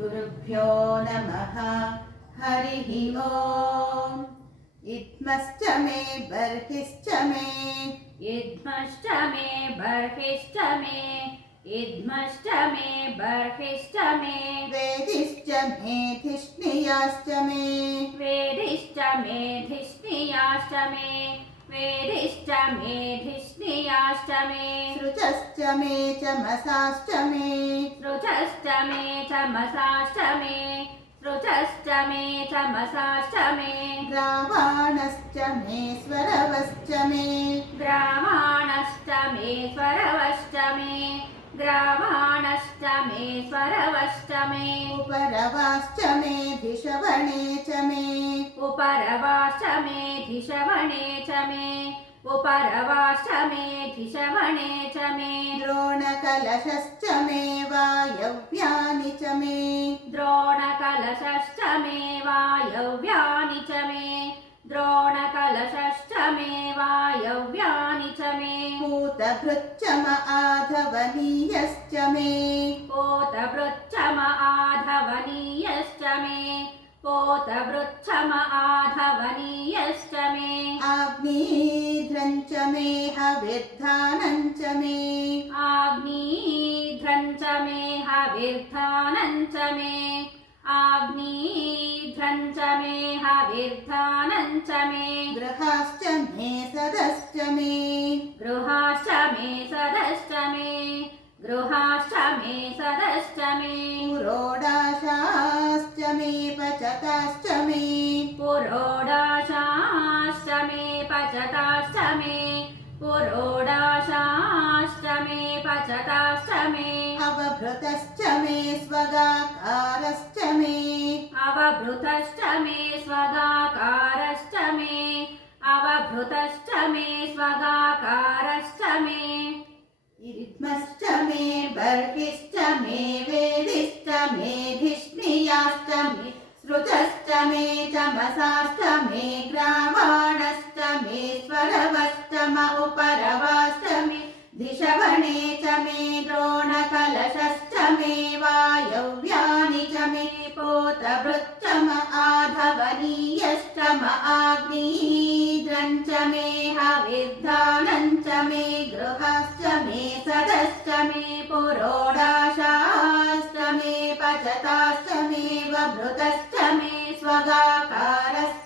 श्रीगुरुभ्यो नमः। हरिः ओम्। इद्मश्च मे बर्हिश्च मे इद्मश्च मे बर्हिश्च मे इद्मश्च मे बर्हिश्च मे वेदिश्च मे धिष्णियाश्च मे वेदिश्च मे धिष्णियाश्च मे वेदिश्च मे धिष्णियाश्च मे सृजश्च मे चमसाश्च मे सृजश्च मे चमसाश्च मे सृजश्च मे चमसाश्च मे ग्रावाणश्च मे स्वरवश्च मे ग्रावाणश्च मे स्वरवश्च मे ग्रावाणश्च मे स्वरवश्च मे उपरवाश्च मे धिषवणे च मे उपरवाश्च मे धिषवणे च मे उपरवाश्च मे धिषवणे च मे द्रोणकलशश्च मे वायव्यानि च मे द्रोणकलशश्च मे वायव्यानि च मे द्रोणकलशश्च मे वायव्यानि च मे पूतभृच्च आधवनीयश्च मे पोतभृच्छम आधवनीयश्च मे पोतभृच्छम आधवनीयश्च मे आग्नेध्रं च मे हविर्धानं च मे आग्नीध्रं च मे हविर्धानं च मे आग्नीध्रं च मे हविर्धानं च मे गृहाश्च मे सदश्च मे गृहाश्च मे सदश्च मे गृहाश्च मे सदश्च मे पुरोडाशाश्च मे पचताश्च मे पुरोडाशाश्च मे पचताश्च मे पुरोडाशाश्च मे पचताश्च मे अवभृतश्च मे स्वगाकारश्च मे अवभृतश्च मे स्वगाकारश्च मे अवभृतश्च मे स्वगाकारश्च मे इद्मश्च मे बर्हिश्च मे वेदिश्च मे धिष्णियाश्च मे सृजश्च मे चमसाश्च मे ग्रावाणश्च मे स्वरवश्च म उपरवाश्च मे धिषवणे च मे द्रोणकलशश्च मे वायव्यानि च मे पोतभृच्च आधवनीयश्च म आग्नेध्रं च मे हविर्धानं च मे गृहाश्च मे सदश्च मे पुरोडाशाश्च मे पचताश्च मे वभृतश्च मे स्वगाकारश्च